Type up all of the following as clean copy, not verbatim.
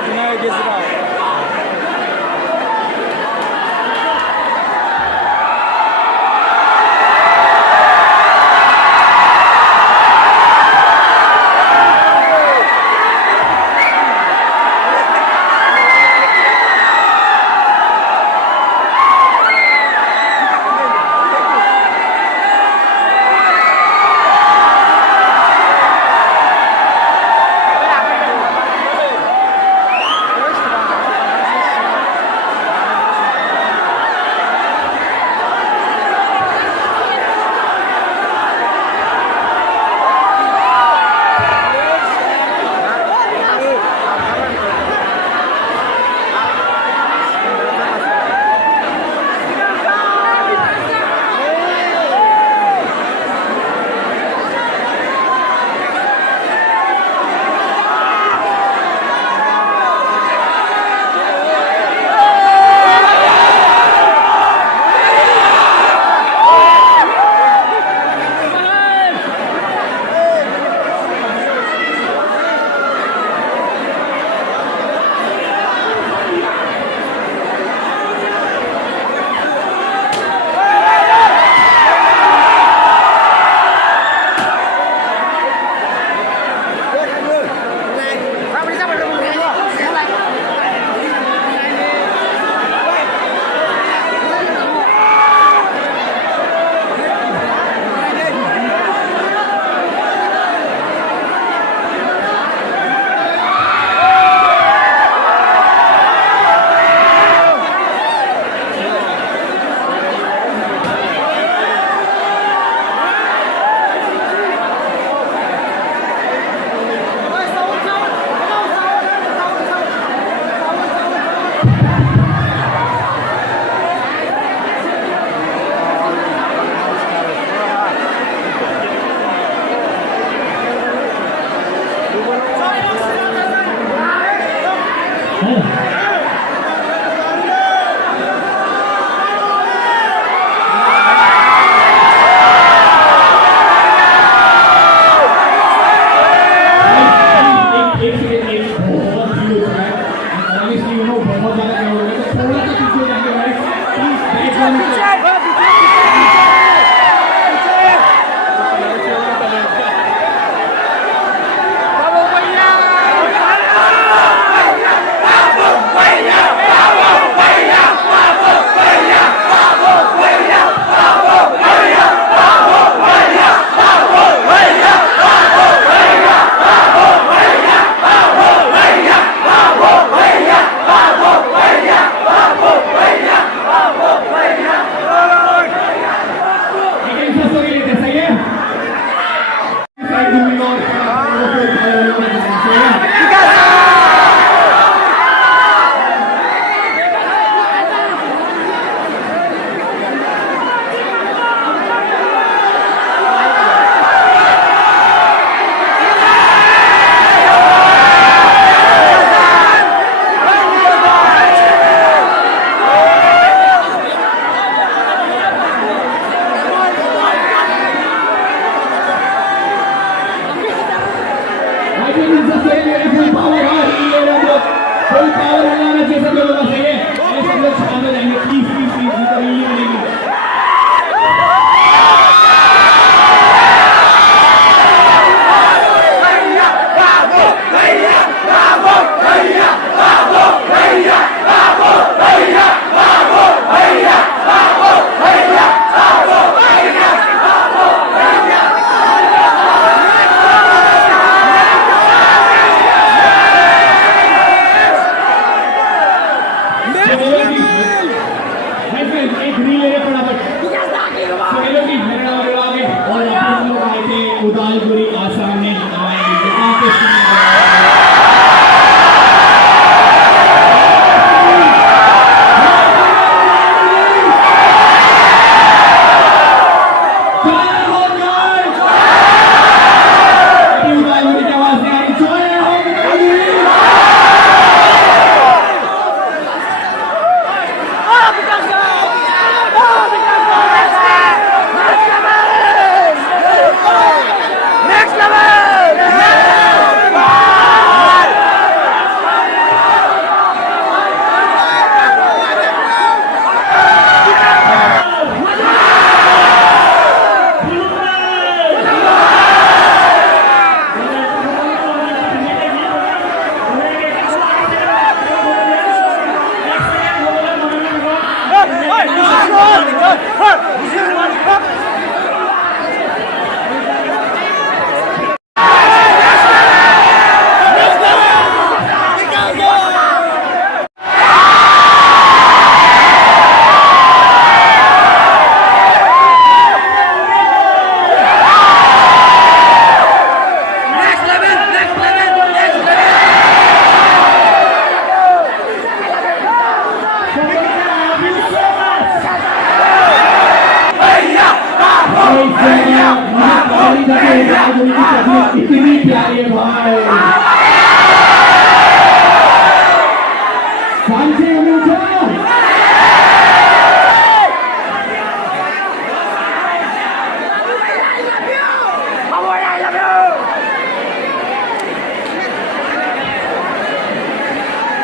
في نهاية جزرة.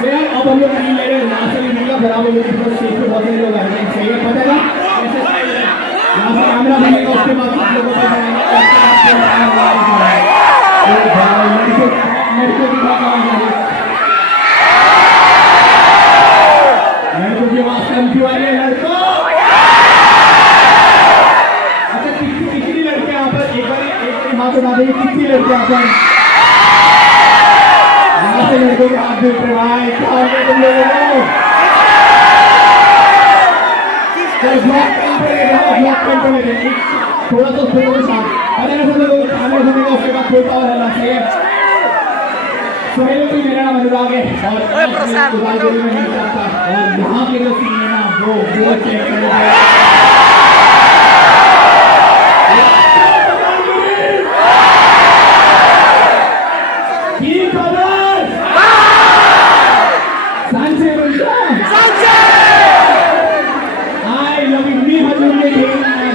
तो यार अब हम लोग नहीं ले रहे, यहाँ से भी मिलेगा, फिर आप लोग स्टेज पे बहुत सारे लोग आ रहे हैं, सही है, पता है यहाँ से कैमरा मिलेगा, उसके बाद आप लोगों को लड़कों की आवाज कम क्यों आ रही है लड़कों? अच्छा कितनी लड़के यहाँ पर एक बार हाथ उठा देंगे, कितनी लड़के यहाँ पर? यहाँ से लड़कों के हाथ उठ रहे भाई, क्या हो गया तुम लोगों को? ब्लॉक पेंट पे लेते थोड़ा तो थोड़ा साथ अरे ऐसे लोगों को सामने होने का, उसके बाद कोई पावर है ना, सही है। तो मेरा नाम अनुराग है और मैं नहीं चाहता, और यहाँ के जो सीन है ना वो चेक करें। I love you, me husband में खेलना है,